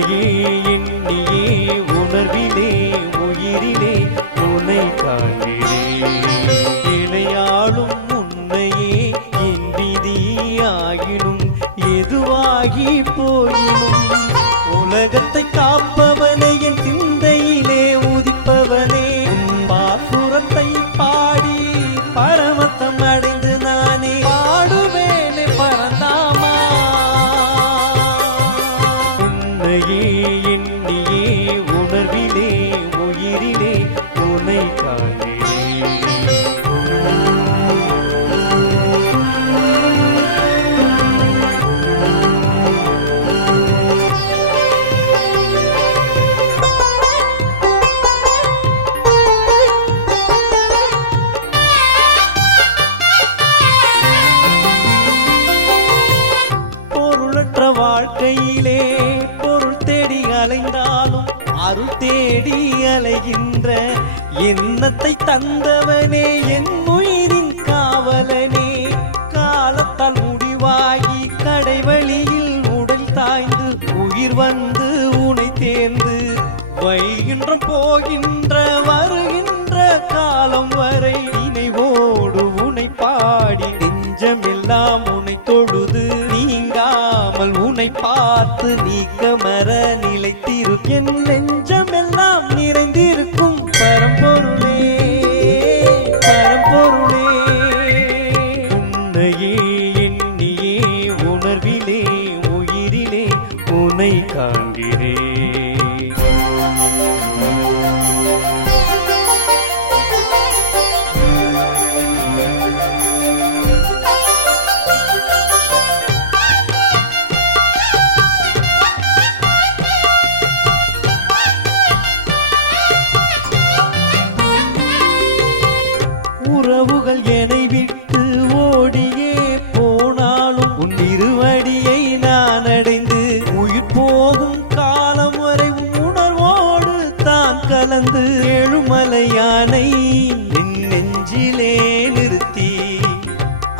உன்னையே எண்ணியே உணர்விலே உயிரிலே உன்னை காண்கிறேன். இணையாளும் உன்னையே என் விதியாகினும் எதுவாகி போயினும். உலகத்தை காப்பவனே என் சிந்தையிலே உதிப்பவனே. பாசுரத்தை பாடி தேடி அலைகின்ற எண்ணத்தை தந்தவனே என் உயிரின் காவலனே. காலத்தால் முடிவாகி கடைவழியில் உடல் தாய்ந்து உயிர் வந்து உனை தேர்ந்து வைகின்ற போகின்ற வருகின்ற காலம் வரை நினைவோடு உனை பாடி நெஞ்சமெல்லாம் உனை தொழுது. நீங்க உன்னை பார்த்து நீக்கமர நிலைத்திரு என் நெஞ்சமெல்லாம் நிறைந்திருக்கும் பரம்பொருளே பரம்பொருளே. உன்னையே எண்ணியே உணர்விலே உயிரிலே உனை காண்கிறேன்.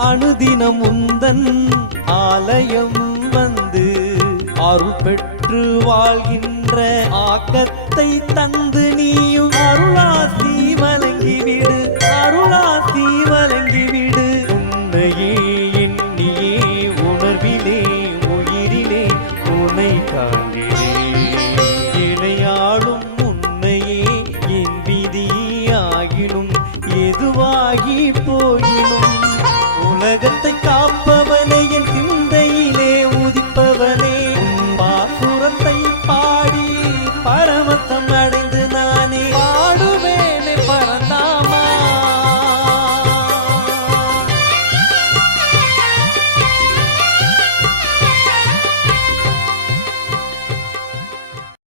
அனுதினம் உந்தன் ஆலயம் வந்து அருள் பெற்று வாழ்கின்ற ஆக்கத்தை தந்து நீயும் அருளாசி வழங்கிவிடு.